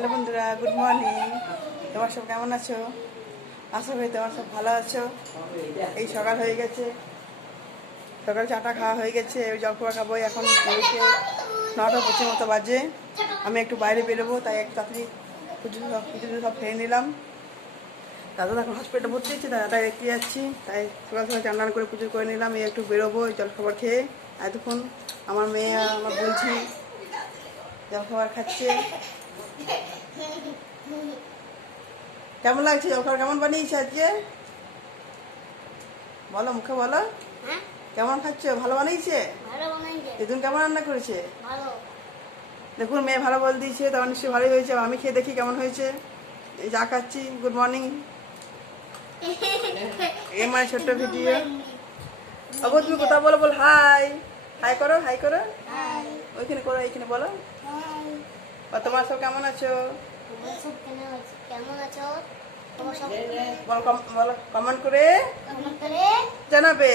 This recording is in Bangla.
হ্যালো বন্ধুরা, গুড মর্নিং। তোমার সব কেমন আছো? আশা করি তোমার সব ভালো আছো। এই সকাল হয়ে গেছে, সকাল চাটা খাওয়া হয়ে গেছে। ওই জলখাবার খাবো এখন। 9:25 মতো বাজে। আমি একটু বাইরে বেরোবো, তাই একটু তাড়াতাড়ি পুজো সব খেয়ে নিলাম। দাদা এখন হসপিটালে ভর্তি হচ্ছে, দাদাটা দেখতে যাচ্ছি, তাই সকাল সকাল চান করে পুজো করে নিলাম। এই একটু বেরোবো জলখাবার খেয়ে। এতক্ষণ আমার মেয়ে আমার বলছি জলখাবার খাচ্ছে। কেমন লাগছে জলখাবার? কেমন বানিয়েছে আজকে? বলো, মুখে বলো। কেমন খাচ্ছ? ভালো বানিয়েছে? দিদুন কেমন রান্না করেছে? দেখুন, মেয়ে ভালো বল দিয়েছে, তখন নিশ্চয়ই ভালোই হয়েছে। আমি খেয়ে দেখি কেমন হয়েছে। এই যা খাচ্ছি। Good morning. এই মানে ছোট্ট ভিডিও। অবো তুমি কোথাও বলো, বল হাই। হাই করো, হাই করো। ওইখানে করো, এইখানে বলো। তোমার সব কেমন আছো? বলো, কমেন্ট করে জানাবে।